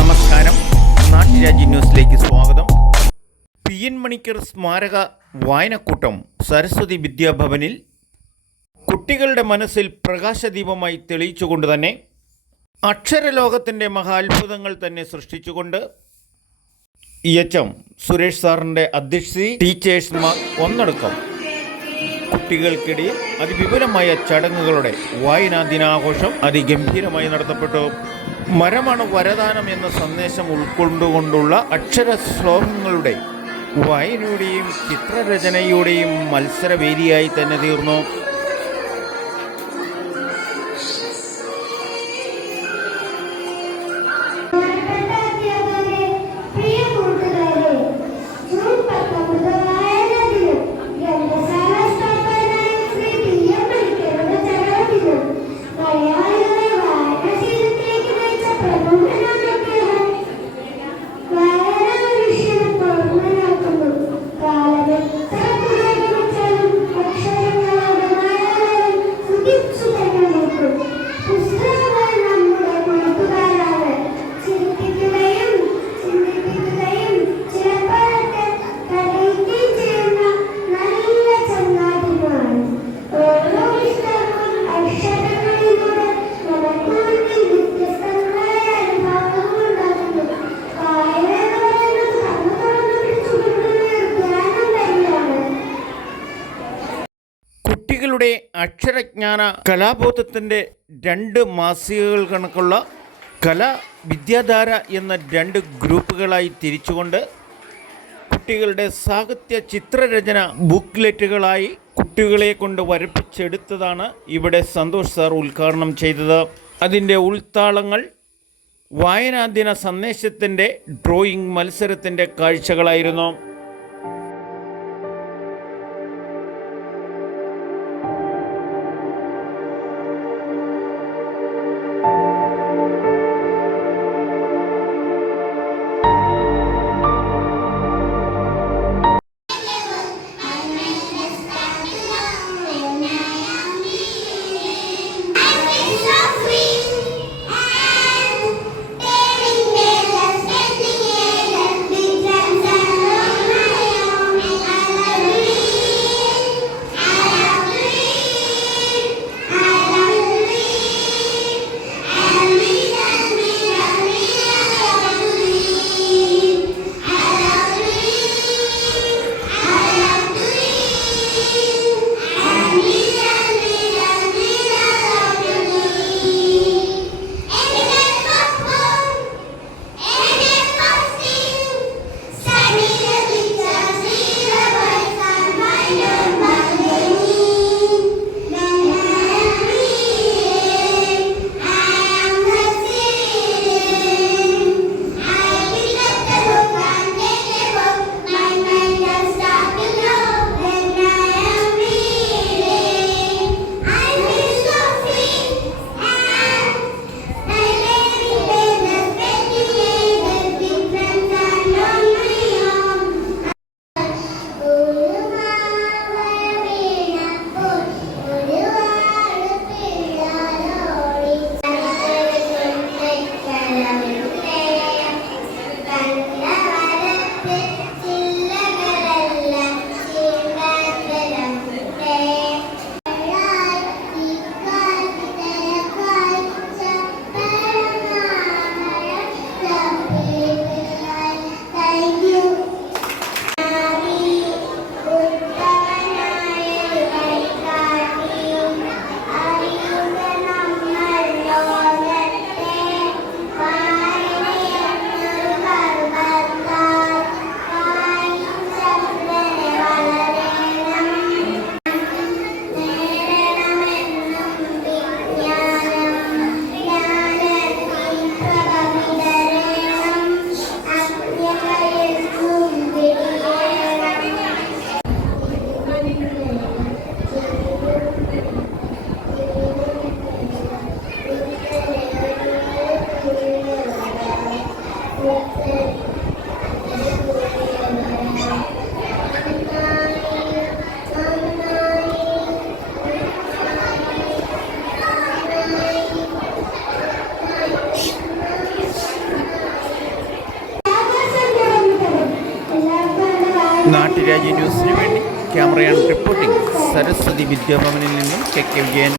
നമസ്കാരം, നാട്ടുരാജ്യ ന്യൂസിലേക്ക് സ്വാഗതം. PN മണിക്കർ സ്മാരക വായനക്കൂട്ടം സരസ്വതി വിദ്യാഭവനിൽ കുട്ടികളുടെ മനസ്സിൽ പ്രകാശദീപമായി തെളിയിച്ചുകൊണ്ട് തന്നെ അക്ഷരലോകത്തിൻ്റെ മഹാത്ഭുതങ്ങൾ തന്നെ സൃഷ്ടിച്ചുകൊണ്ട് EHM സുരേഷ് സാറിൻ്റെ അധ്യക്ഷതയിൽ ടീച്ചേഴ്സ്മാർ ഒന്നടക്കം കുട്ടികൾക്കിടയിൽ അതിവിപുലമായ ചടങ്ങുകളുടെ വായനാ ദിനാഘോഷം അതിഗംഭീരമായി നടത്തപ്പെട്ടു. മരമാണ് വരദാനം എന്ന സന്ദേശം ഉൾക്കൊണ്ടുകൊണ്ടുള്ള അക്ഷര ശ്ലോകങ്ങളുടെ വായനയുടെയും ചിത്രരചനയുടെയും മത്സരവേദിയായി തന്നെ തീർന്നു. കുട്ടികളുടെ അക്ഷരജ്ഞാന കലാബോധത്തിൻ്റെ 2 മാസികകൾ കണക്കുള്ള കല വിദ്യാധാര എന്ന 2 ഗ്രൂപ്പുകളായി തിരിച്ചുകൊണ്ട് കുട്ടികളുടെ സാഹിത്യ ചിത്രരചന ബുക്ക്ലെറ്റുകളായി കുട്ടികളെ കൊണ്ട് വരപ്പിച്ചെടുത്തതാണ് ഇവിടെ സന്തോഷ് സാർ ഉദ്ഘാടനം ചെയ്തത്. അതിൻ്റെ ഉൾത്താളങ്ങൾ വായനാദിന സന്ദേശത്തിൻ്റെ ഡ്രോയിങ് മത്സരത്തിൻ്റെ കാഴ്ചകളായിരുന്നു. നാട്ടുരാജ്യ ന്യൂസിന് വേണ്ടി ക്യാമറ ആൻഡ് റിപ്പോർട്ടിംഗ് സരസ്വതി വിദ്യാഭവനിൽ നിന്നും കെ വിജയൻ.